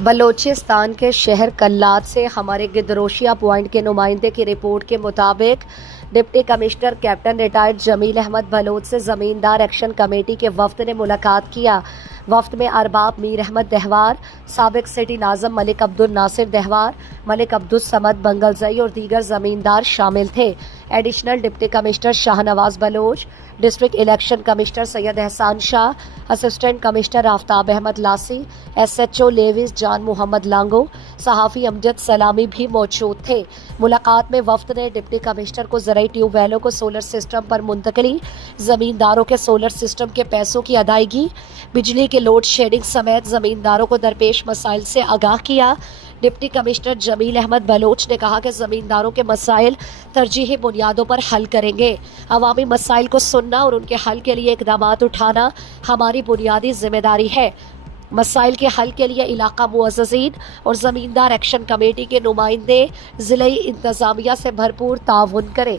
بلوچستان کے شہر کلات سے ہمارے گدروشیا پوائنٹ کے نمائندے کی رپورٹ کے مطابق ڈپٹی کمشنر کیپٹن ریٹائرڈ جمیل احمد بلوچ سے زمیندار ایکشن کمیٹی کے وفد نے ملاقات کیا۔ وفد میں ارباب میر احمد دہوار، سابق سٹی ناظم ملک عبدالناصر دہوار، ملک عبدالصمد بنگلزئی اور دیگر زمیندار شامل تھے۔ Additional deputy commissioner Shah Nawaz Baloch, district election commissioner سید احسان شاہ، اسسٹنٹ کمشنر آفتاب Ahmad لاسی، S H O levies جان محمد لانگو، صحافی امجد سلامی بھی موجود تھے۔ ملاقات میں وفد نے ڈپٹی کمشنر کو زرعی ٹیوب ویلوں کو سولر سسٹم پر منتقلی، زمینداروں کے سولر سسٹم کے پیسوں کی ادائیگی، بجلی کے لوڈ شیڈنگ سمیت زمینداروں کو درپیش مسائل سے آگاہ کیا۔ ڈپٹی کمشنر جمیل احمد بلوچ نے کہا کہ زمینداروں کے مسائل ترجیحی بنیادوں پر حل کریں گے۔ عوامی مسائل کو سننا اور ان کے حل کے لیے اقدامات اٹھانا ہماری بنیادی ذمہ داری ہے۔ مسائل کے حل کے لیے علاقہ معززین اور زمیندار ایکشن کمیٹی کے نمائندے ضلعی انتظامیہ سے بھرپور تعاون کریں۔